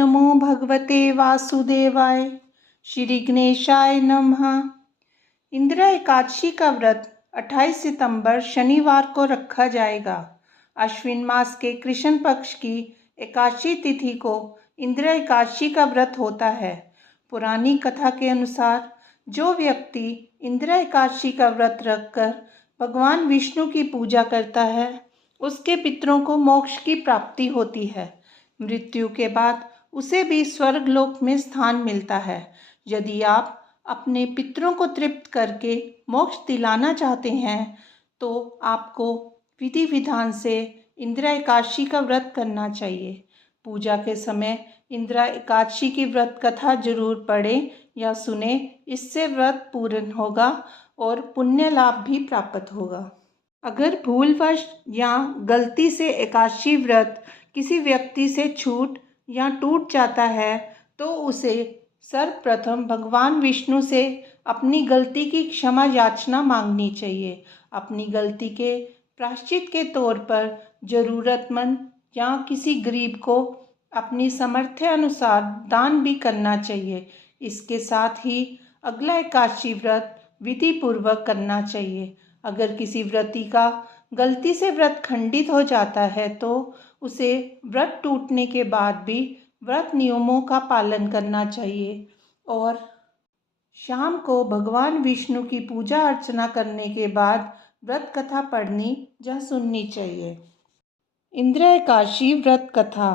नमो भगवते वासुदेवाय। श्री गणेशाय नमः। इंदिरा एकादशी का व्रत 28 सितंबर शनिवार को रखा जाएगा। अश्विन मास के कृष्ण पक्ष की एकादशी तिथि को इंदिरा एकादशी का व्रत होता है। पुरानी कथा के अनुसार जो व्यक्ति इंदिरा एकादशी का व्रत रखकर भगवान विष्णु की पूजा करता है उसके पितरों को मोक्ष की प्राप्ति होती है। मृत्यु के बाद उसे भी स्वर्गलोक में स्थान मिलता है। यदि आप अपने पितरों को तृप्त करके मोक्ष दिलाना चाहते हैं तो आपको विधि विधान से इंदिरा एकादशी का व्रत करना चाहिए। पूजा के समय इंदिरा एकादशी की व्रत कथा जरूर पढ़ें या सुने। इससे व्रत पूर्ण होगा और पुण्य लाभ भी प्राप्त होगा। अगर भूलवश या गलती से एकादशी व्रत किसी व्यक्ति से छूट या टूट जाता है तो उसे सर्वप्रथम भगवान विष्णु से अपनी गलती की क्षमा याचना मांगनी चाहिए। अपनी गलती के प्रायश्चित के तौर पर ज़रूरतमंद या किसी गरीब को अपनी सामर्थ्य अनुसार दान भी करना चाहिए। इसके साथ ही अगला एकादशी व्रत विधि पूर्वक करना चाहिए। अगर किसी व्रती का गलती से व्रत खंडित हो जाता है तो उसे व्रत टूटने के बाद भी व्रत नियमों का पालन करना चाहिए और शाम को भगवान विष्णु की पूजा अर्चना करने के बाद व्रत कथा पढ़नी या सुननी चाहिए। इंदिरा एकादशी व्रत कथा।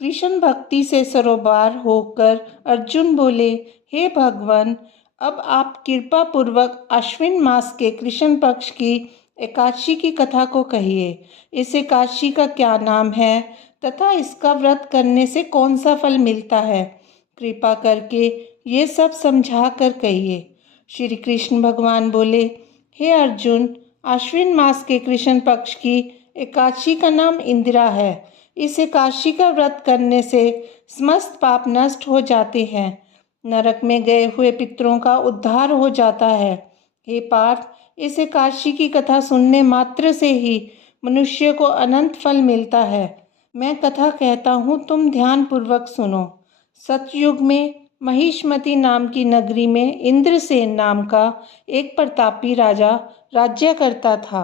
कृष्ण भक्ति से सरोबार होकर अर्जुन बोले, हे भगवान, अब आप कृपा पूर्वक अश्विन मास के कृष्ण पक्ष की एकादशी की कथा को कहिए। इस एकादशी का क्या नाम है तथा इसका व्रत करने से कौन सा फल मिलता है? कृपा करके ये सब समझा कर कहिए। श्री कृष्ण भगवान बोले, हे अर्जुन, अश्विन मास के कृष्ण पक्ष की एकादशी का नाम इंदिरा है। इस एकादशी का व्रत करने से समस्त पाप नष्ट हो जाते हैं। नरक में गए हुए पितरों का उद्धार हो जाता है। हे पार्थ, इस एकादशी की कथा सुनने मात्र से ही मनुष्य को अनंत फल मिलता है। मैं कथा कहता हूँ, तुम ध्यान पूर्वक सुनो। सतयुग में महिष्मती नाम की नगरी में इंद्रसेन नाम का एक प्रतापी राजा राज्य करता था।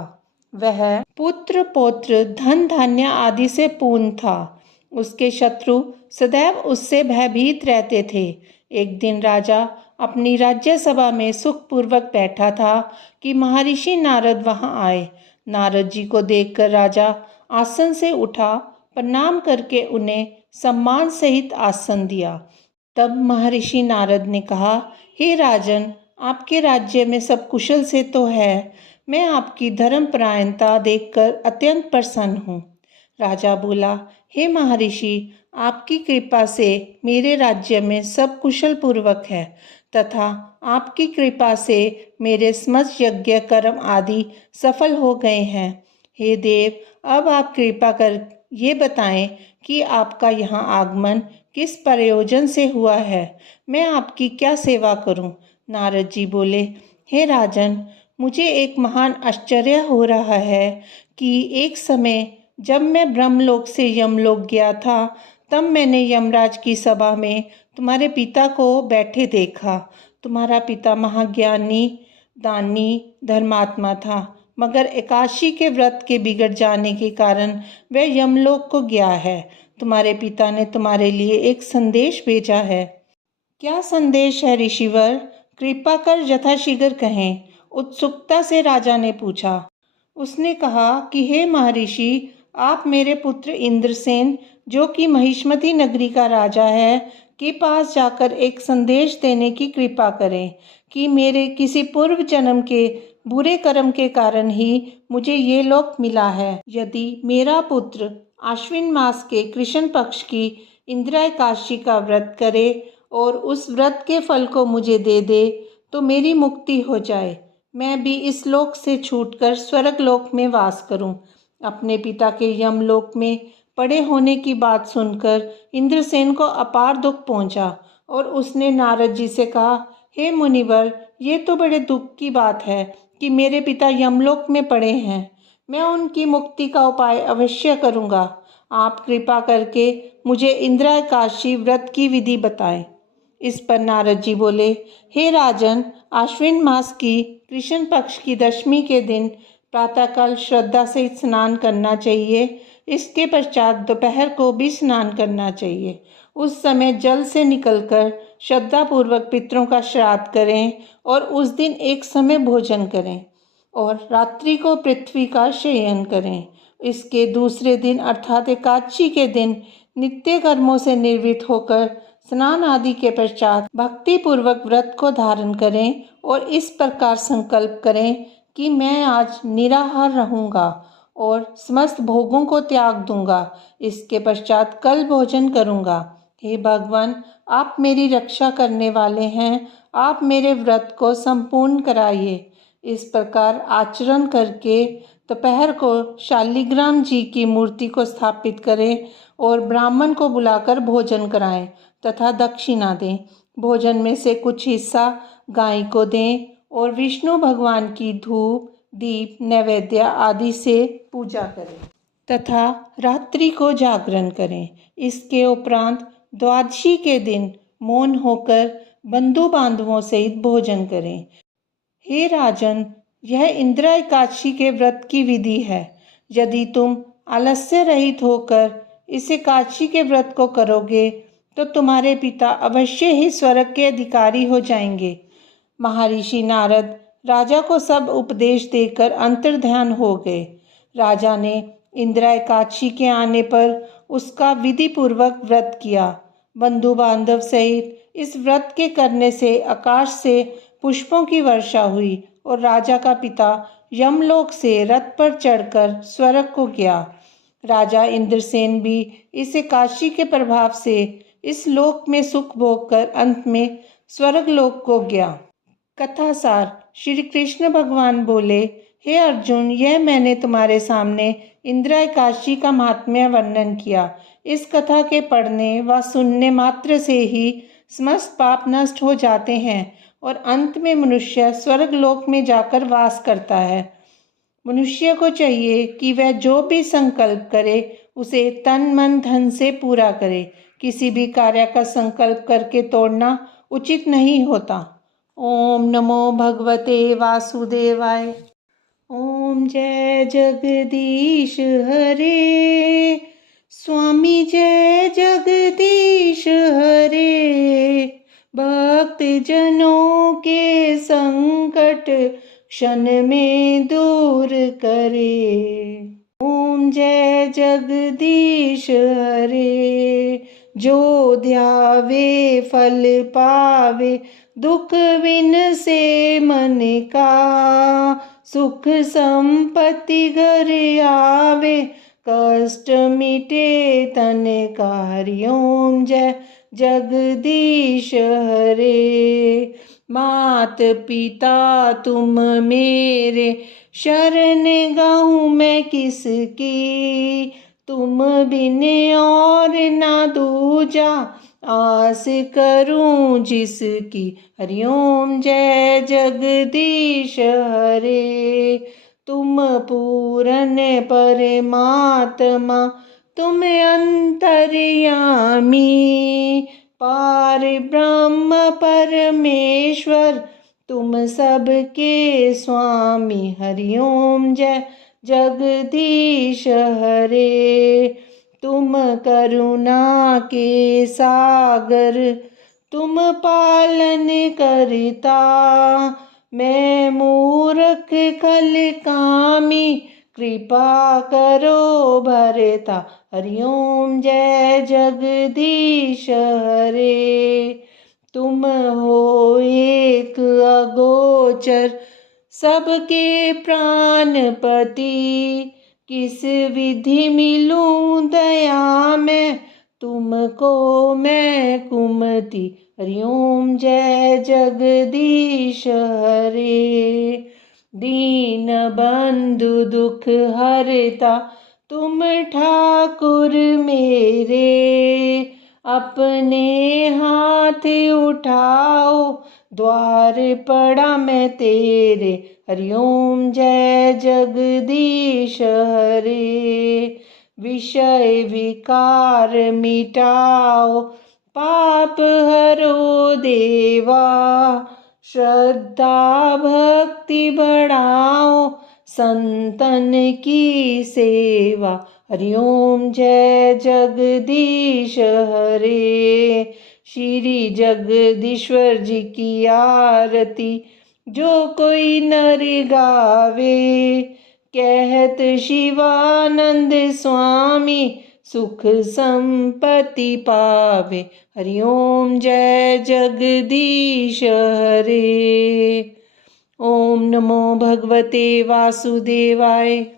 वह पुत्र पौत्र धन धान्य आदि से पूर्ण था। उसके शत्रु सदैव उससे भयभीत रहते थे। एक दिन राजा अपनी राज्य सभा में सुखपूर्वक बैठा था कि महर्षि नारद वहां आए। नारद जी को देखकर राजा आसन से उठा, प्रणाम करके उन्हें सम्मान सहित आसन दिया। तब महर्षि नारद ने कहा, हे राजन, आपके राज्य में सब कुशल से तो है। मैं आपकी धर्मपरायणता देखकर अत्यंत प्रसन्न हूँ। राजा बोला, हे महर्षि, आपकी कृपा से मेरे राज्य में सब कुशल पूर्वक है तथा आपकी कृपा से मेरे समस्त यज्ञ कर्म आदि सफल हो गए हैं। हे देव, अब आप कृपा कर ये बताएं कि आपका यहाँ आगमन किस प्रयोजन से हुआ है। मैं आपकी क्या सेवा करूं? नारद जी बोले, हे राजन, मुझे एक महान आश्चर्य हो रहा है कि एक समय जब मैं ब्रह्मलोक से यमलोक गया था तब मैंने यमराज की सभा में तुम्हारे पिता को बैठे देखा। तुम्हारा पिता महाज्ञानी, दानी, धर्मात्मा था, मगर एकादशी के व्रत के बिगड़ जाने के कारण वह यमलोक को गया है। तुम्हारे पिता ने तुम्हारे लिए एक संदेश भेजा है। क्या संदेश है ऋषिवर? कृपा कर यथाशीघ्र कहें। उत्सुकता से राजा ने पूछा। उसने कहा कि हे महर्षि, आप मेरे पुत्र इंद्रसेन, जो कि महिष्मती नगरी का राजा है, के पास जाकर एक संदेश देने की कृपा करें कि मेरे किसी पूर्व जन्म के बुरे कर्म के कारण ही मुझे ये लोक मिला है। यदि मेरा पुत्र आश्विन मास के कृष्ण पक्ष की इंदिरा एकादशी का व्रत करे और उस व्रत के फल को मुझे दे दे तो मेरी मुक्ति हो जाए। मैं भी इस लोक से छूटकर स्वर्ग लोक में वास करूं। अपने पिता के यमलोक में पड़े होने की बात सुनकर इंद्रसेन को अपार दुख पहुंचा और उसने नारद जी से कहा, हे मुनिवर, ये तो बड़े दुख की बात है कि मेरे पिता यमलोक में पड़े हैं। मैं उनकी मुक्ति का उपाय अवश्य करूंगा। आप कृपा करके मुझे इंदिरा एकादशी व्रत की विधि बताएं। इस पर नारद जी बोले, हे राजन, आश्विन मास की कृष्ण पक्ष की दशमी के दिन प्रातःकाल श्रद्धा से स्नान करना चाहिए। इसके पश्चात दोपहर को भी स्नान करना चाहिए। उस समय जल से निकलकर श्रद्धापूर्वक पितरों का श्राद्ध करें और उस दिन एक समय भोजन करें और रात्रि को पृथ्वी का शयन करें। इसके दूसरे दिन अर्थात एकादशी के दिन नित्य कर्मों से निवृत्त होकर स्नान आदि के पश्चात भक्ति पूर्वक व्रत को धारण करें और इस प्रकार संकल्प करें कि मैं आज निराहार रहूँगा और समस्त भोगों को त्याग दूंगा। इसके पश्चात कल भोजन करूँगा। हे भगवान, आप मेरी रक्षा करने वाले हैं, आप मेरे व्रत को संपूर्ण कराइए। इस प्रकार आचरण करके दोपहर को शालिग्राम जी की मूर्ति को स्थापित करें और ब्राह्मण को बुलाकर भोजन कराएं तथा दक्षिणा दें। भोजन में से कुछ हिस्सा गाय को दें और विष्णु भगवान की धूप, दीप, नैवेद्य आदि से पूजा करें तथा रात्रि को जागरण करें। इसके उपरांत द्वादशी के दिन मौन होकर बंधु बांधवों सहित भोजन करें। हे राजन, यह इंदिरा एकादशी के व्रत की विधि है। यदि तुम आलस्य रहित होकर इस एकादशी के व्रत को करोगे तो तुम्हारे पिता अवश्य ही स्वर्ग के अधिकारी हो जाएंगे। महर्षि नारद राजा को सब उपदेश देकर अंतर्ध्यान हो गए। राजा ने इंदिरा एकादशी के आने पर उसका विधि पूर्वक व्रत किया। बंधु बांधव सहित इस व्रत के करने से आकाश से पुष्पों की वर्षा हुई और राजा का पिता यमलोक से रथ पर चढ़कर स्वर्ग को गया। राजा इंद्रसेन भी इस एकादशी के प्रभाव से इस लोक में सुख भोग कर अंत में स्वर्ग लोक को गया। कथा सार। श्री कृष्ण भगवान बोले, हे अर्जुन, यह मैंने तुम्हारे सामने इंदिरा एकादशी का महात्म्य वर्णन किया। इस कथा के पढ़ने व सुनने मात्र से ही समस्त पाप नष्ट हो जाते हैं और अंत में मनुष्य स्वर्ग लोक में जाकर वास करता है। मनुष्य को चाहिए कि वह जो भी संकल्प करे उसे तन मन धन से पूरा करे। किसी भी कार्य का संकल्प करके तोड़ना उचित नहीं होता। ओम नमो भगवते वासुदेवाय। ओम जय जगदीश हरे। स्वामी जय जगदीश हरे। भक्त जनों के संकट क्षण में दूर करे। ओम जय जगदीश हरे। जो ध्यावे फल पावे, दुख विन से मन का। सुख संपत्ति घर आवे, कष्ट मिटे तन का। हरि ओम जय जगदीश हरे। मात पिता तुम मेरे, शरण गाऊं मैं किसकी। तुम बिन और ना दूजा, आस करूं जिसकी। हरि ओम जय जगदीश हरे। तुम पूरन परमात्मा, तुम अंतर्यामी। पार ब्रह्म परमेश्वर, तुम सबके स्वामी। हरि ओम जय जगदीश हरे। तुम करुणा के सागर, तुम पालन करता। मैं मूर्ख खल कामी, कृपा करो भरता। हरि ओम जय जगदीश हरे। तुम हो एक अगोचर, सबके प्राणपति। किस विधि मिलूं दया में, तुमको मैं कुमति। हरि ओम जय जगदीश हरे। दीन बंधु दुख हरता, तुम ठाकुर मेरे। अपने हाथ उठाओ, द्वार पड़ा मैं तेरे। हरि ओम जय जगदीश हरे। विषय विकार मिटाओ, पाप हरो देवा। श्रद्धा भक्ति बढ़ाओ, संतन की सेवा। हरि ओम। जय जगदीश हरे। श्री जगदीश्वर जी की आरती जो कोई नर गावे, कहत शिवानंद स्वामी सुख संपत्ति पावे। हरि ओम। जय जगदीश हरे। ओम नमो भगवते वासुदेवाय।